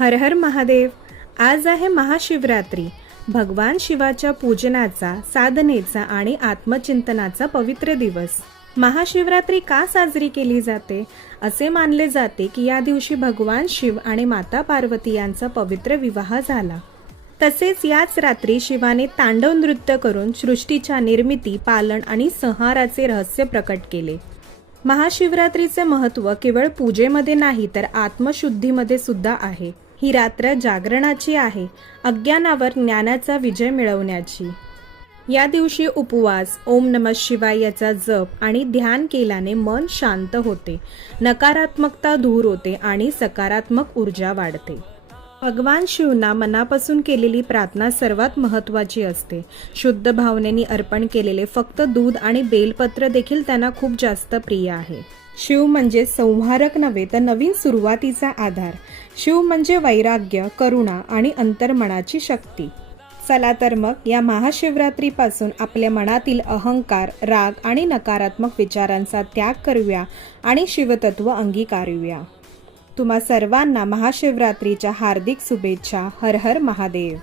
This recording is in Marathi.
हर हर महादेव। आज आहे महाशिवरात्री। भगवान शिवाच्या पूजनाचा, साधनेचा आणि आत्मचिंतनाचा पवित्र दिवस। महाशिवरात्री का साजरी केली जाते? असे मानले जाते की या दिवशी भगवान शिव आणि माता पार्वती यांचा पवित्र विवाह झाला। तसेच याच रात्री शिवाने तांडव नृत्य करून सृष्टीच्या निर्मिती, पालन आणि संहाराचे रहस्य प्रकट केले। महाशिवरात्रीचे महत्त्व केवळ पूजेमध्ये नाही तर आत्मशुद्धीमध्ये सुद्धा आहे। ही रात्र जागरणाची आहे, अज्ञानावर ज्ञानाचा विजय मिळवण्याची। या दिवशी उपवास, ओम नमः शिवाय याचा जप आणि ध्यान केल्याने मन शांत होते, नकारात्मकता दूर होते आणि सकारात्मक ऊर्जा वाढते। भगवान शिवना मनापासून केलेली प्रार्थना सर्वात महत्त्वाची असते। शुद्ध भावनेने अर्पण केलेले फक्त दूध आणि बेलपत्र देखील त्यांना खूप जास्त प्रिय आहे। शिव म्हणजे संहारक नव्हे तर नवीन सुरुवातीचा आधार। शिव म्हणजे वैराग्य, करुणा आणि अंतर्मनाची शक्ती। चला तर मग या महाशिवरात्रीपासून आपल्या मनातील अहंकार, राग आणि नकारात्मक विचारांचा त्याग करूया आणि शिवतत्व अंगीकारूया। तुम्हा सर्वांना महाशिवरात्रीच्या हार्दिक शुभेच्छा। हर हर महादेव।